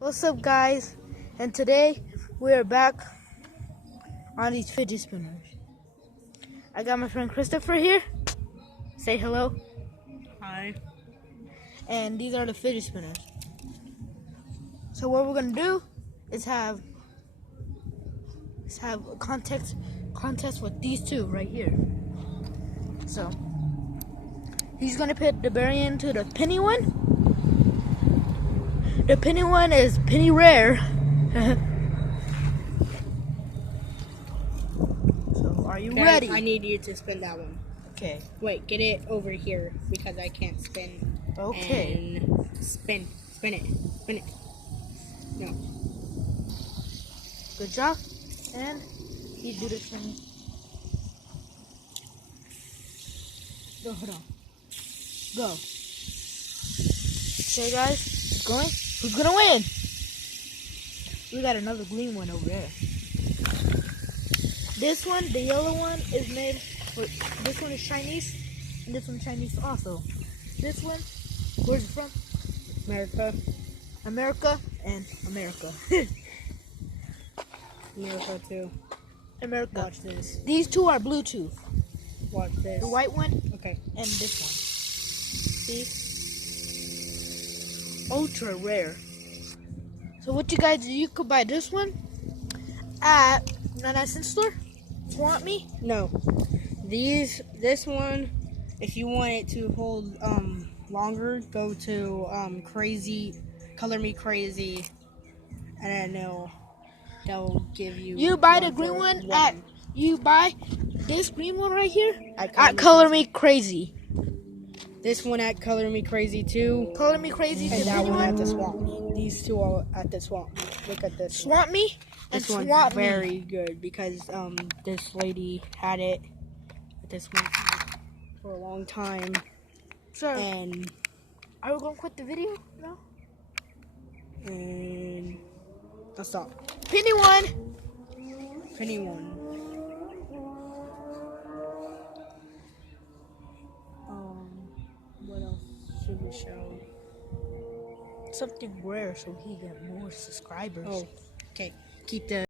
What's up, guys? And today we are back on these fidget spinners. I got my friend Christopher here. Say hello. Hi. And these are the fidget spinners. So what we're gonna do is have a contest with these two right here. So he's gonna put the berry into the penny one. The penny one is penny rare. So are you ready? I need you to spin that one. Okay. Wait, get it over here because I can't spin. Okay. And spin it. No. Good job. And you do this for me. Go, hold on. Go. Okay, guys, keep going. Who's gonna win? We got another green one over there. This one, the yellow one, is made. This one is Chinese, and this one's Chinese also. This one, where's it from? America. America and America. America too. America. Watch this. These two are Bluetooth. Watch this. The white one Okay. and this one. See? Ultra rare. So what you guys do, you could buy this one at 99-cent store. Want me? No. This one, if you want it to hold longer, go to Color Me Crazy, and then they'll give you. You buy the green one at. You buy this green one right here At at Color Me Crazy. This one at Color Me Crazy too. Color Me Crazy. And the that penny one at the swamp. These two are at the swamp. Look at this. Swamp Me and This one's Swamp Me. very good because this lady had it. This one for a long time. Sure. And Are we gonna quit the video? No. let's stop. Penny one. Penny one. What else should we show? Something rare so he get more subscribers. Oh, okay. Keep the